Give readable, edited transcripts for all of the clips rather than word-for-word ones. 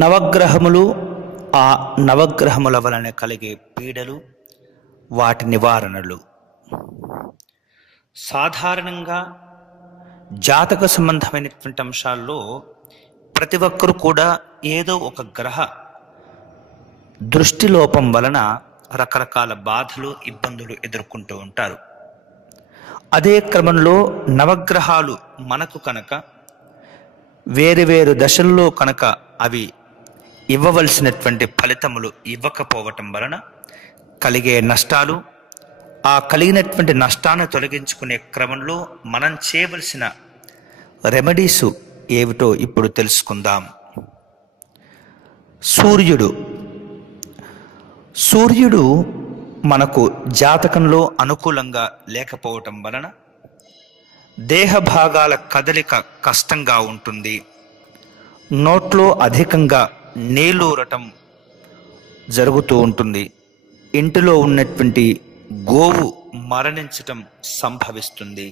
నవగ్రహములు, ఆ నవగ్రహముల వలన కలిగే పీడలు, వాటి నివారణలు. సాధారణంగా జాతక సంబంధమైనటువంటి అంశాల్లో ప్రతి ఒక్కరు కూడా ఏదో ఒక గ్రహ దృష్టిలోపం వలన రకరకాల బాధలు, ఇబ్బందులు ఎదుర్కొంటూ ఉంటారు. అదే క్రమంలో నవగ్రహాలు మనకు కనుక వేరు వేరు దశల్లో కనుక అవి ఇవ్వవలసినటువంటి ఫలితములు ఇవ్వకపోవటం వలన కలిగే నష్టాలు, ఆ కలిగినటువంటి నష్టాన్ని తొలగించుకునే క్రమంలో మనం చేయవలసిన రెమెడీసు ఏమిటో ఇప్పుడు తెలుసుకుందాం. సూర్యుడు మనకు జాతకంలో అనుకూలంగా లేకపోవటం వలన దేహ భాగాల కదలిక కష్టంగా ఉంటుంది. నోట్లో అధికంగా నీళ్ళూరటం జరుగుతూ ఉంటుంది. ఇంటిలో ఉన్నటువంటి గోవు మరణించటం సంభవిస్తుంది.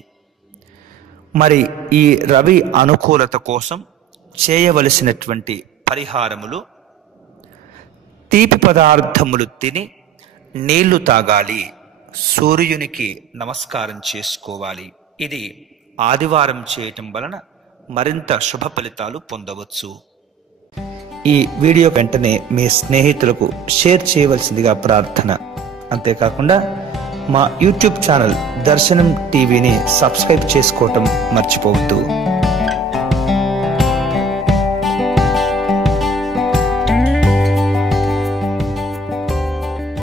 మరి ఈ రవి అనుకూలత కోసం చేయవలసినటువంటి పరిహారములు: తీపి పదార్థములు తిని నీళ్లు తాగాలి, సూర్యునికి నమస్కారం చేసుకోవాలి. ఇది ఆదివారం చేయటం వలన మరింత శుభ ఫలితాలు పొందవచ్చు. ఈ వీడియో వెంటనే మీ స్నేహితులకు షేర్ చేయవలసిందిగా ప్రార్థన. అంతేకాకుండా మా యూట్యూబ్ ఛానల్ దర్శనం టీవీని సబ్స్క్రైబ్ చేసుకోవటం మర్చిపోవద్దు.